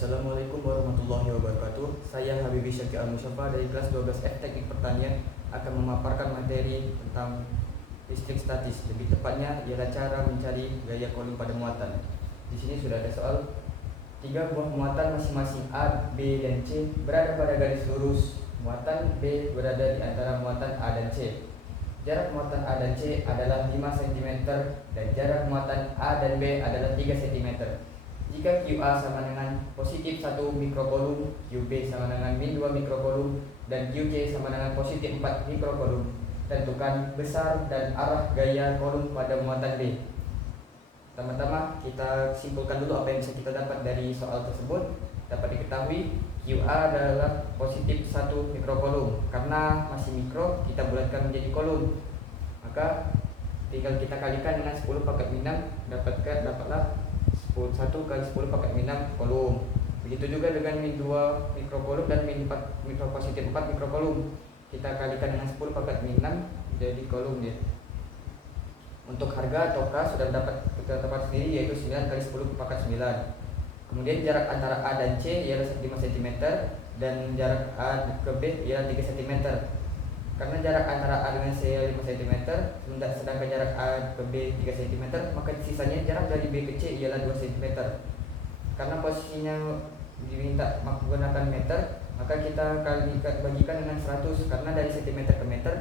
Assalamualaikum warahmatullahi wabarakatuh. Saya Habibi Syakir Al-Musyafa dari kelas 12F Teknik Pertanian akan memaparkan materi tentang listrik statis. Lebih tepatnya ialah cara mencari gaya kolom pada muatan. Di sini sudah ada soal. 3 buah muatan masing-masing A, B, dan C berada pada garis lurus. Muatan B berada di antara muatan A dan C. Jarak muatan A dan C adalah 5 cm dan jarak muatan A dan B adalah 3 cm. Jika QA sama dengan positif 1 mikrokolom, QB sama dengan min 2 mikrokolom, dan QC sama dengan positif 4 mikrokolom, tentukan besar dan arah gaya kolom pada muatan B. Pertama-tama kita simpulkan dulu apa yang bisa kita dapat dari soal tersebut. Dapat diketahui QA adalah positif 1 mikrokolom. Karena masih mikro, kita bulatkan menjadi kolom. Maka tinggal kita kalikan dengan 10 pangkat min 6, dapatlah 1 kali 10 pangkat min 6 kolom. Begitu juga dengan min 2 mikrokolom dan min 4 positif 4 mikrokolom. Kita kalikan dengan 10 pangkat min 6 jadi kolom dia. Untuk harga atau K sudah dapat kita dapat sendiri, yaitu 9 kali 10 pangkat 9. Kemudian jarak antara A dan C ialah 5 cm dan jarak A ke B ialah 3 cm. Karena jarak antara A dengan C ialah 5 cm, sedangkan jarak A ke B 3 cm, maka sisanya jarak dari B ke C ialah 2 cm. Karena posisinya diminta menggunakan meter, maka kita bagikan dengan 100, karena dari cm ke meter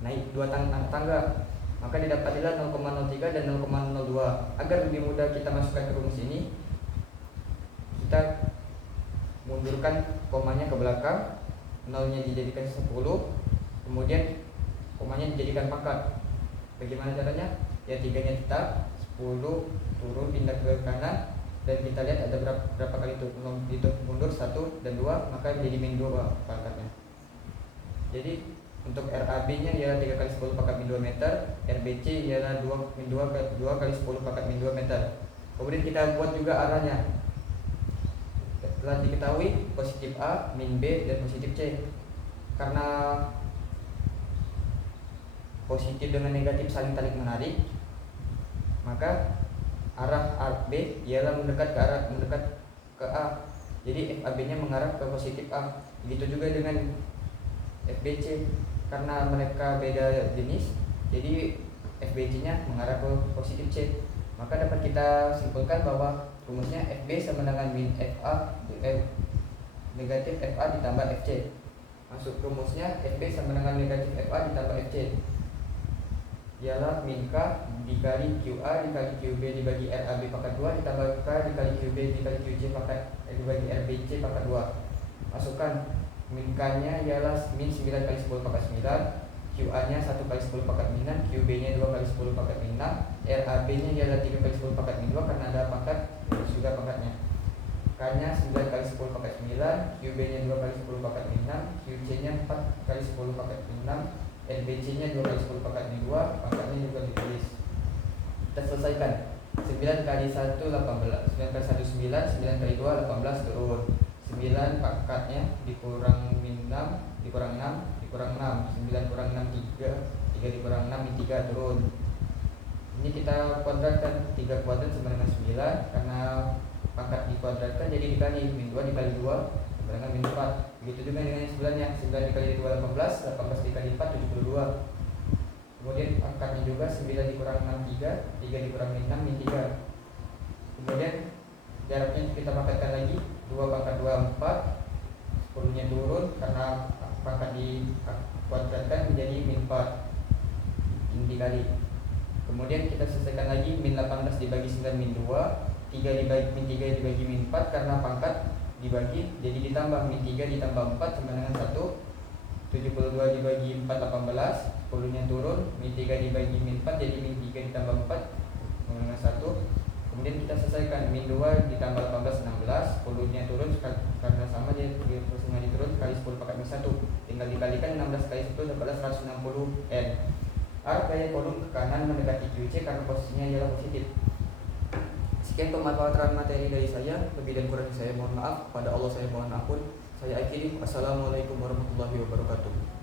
naik 2 tangga. Maka didapatilah 0,03 dan 0,02. Agar lebih mudah kita masukkan ke rumus ini, kita mundurkan komanya ke belakang, nolnya dijadikan 10, kemudian komanya dijadikan pangkat. Bagaimana caranya? Ya, 3-nya tetap, 10 turun pindah ke kanan, dan kita lihat ada berapa kali itu mundur 1 dan 2, maka menjadi min 2 pangkatnya. Jadi untuk RAB-nya ialah 3 kali 10 pangkat min 2 meter, RBC ialah 2 kali 10 pangkat min 2 meter. Kemudian kita buat juga arahnya. Telah diketahui positif A, min B, dan positif C. Karena positif dengan negatif saling tarik menarik, maka arah AB ialah mendekat ke A. Jadi FAB-nya mengarah ke positif A. Begitu juga dengan FBC. Karena mereka beda jenis, jadi FBC-nya mengarah ke positif C. Maka dapat kita simpulkan bahwa rumusnya FB sama dengan min FA negatif FA ditambah FC. Masuk rumusnya FB sama dengan negatif FA ditambah FC ialah min K dikali QA dikali QB dibagi RAB pangkat 2 ditambah K dikali QB dikali QC dibagi RBC pangkat 2. Masukkan min K-nya ialah min 9 kali 10 pangkat 9, QA-nya 1 kali 10 pangkat min 6, QB-nya 2 kali 10 pangkat min 6, RAB-nya ialah 3 kali 10 pangkat min 2 karena ada pangkat, sudah pangkatnya. K-nya 9 kali 10 pangkat 9, QB-nya 2 kali 10 pangkat min 6, QC-nya 4 kali 10 pangkat min 6, RBC-nya 2 kali 10 pangkat min 2, pangkatnya juga ditulis. Kita selesaikan. 9 kali 1 18, 9 kali 1 9, 9 kali 2 18 turun. 9 pangkatnya dikurang min 6 dikurang 6 dikurang 6, 9 kurang 6 3, 3 dikurang 6 min 3 turun. Ini kita kuadratkan, 3 kuadrat sama dengan 9, karena pangkat dikuadratkan jadi dikali min 2 dikali 2 sama dengan min 4. Begitu juga dengan yang sebelahnya, 9 dikali 2 18, 18 dikali 4 72. Kemudian pangkatnya juga 9 dikurang 6 3, 3 dikurang min 6 min 3. Kemudian jaraknya kita pangkatkan lagi, 2 pangkat 2 4, 10 nya turun karena pangkat dikuadratkan menjadi min 4, ini dikali. Kemudian kita selesaikan lagi, min 18 dibagi 9 min 2, 3 dibagi min 3 dibagi min 4 karena pangkat dibagi jadi ditambah, min 3 ditambah 4 sama dengan 1, 72 dibagi 4 18, 10 nya turun, min 3 dibagi min 4 jadi min 3 ditambah 4 sama dengan 1. Kemudian kita selesaikan, min 2 ditambah 18 16, 10 nya turun karena sama dia terusnya diturun kali 10 pangkat min 1. Tinggal dikalikan 16 kali 10 adalah 160 N. Arah gaya kolom ke kanan mendekati QC karena posisinya ialah positif. Sekian pemaparan materi dari saya. Lebih dan kurang saya mohon maaf. Pada Allah saya mohon ampun. Saya akhiri. Assalamualaikum warahmatullahi wabarakatuh.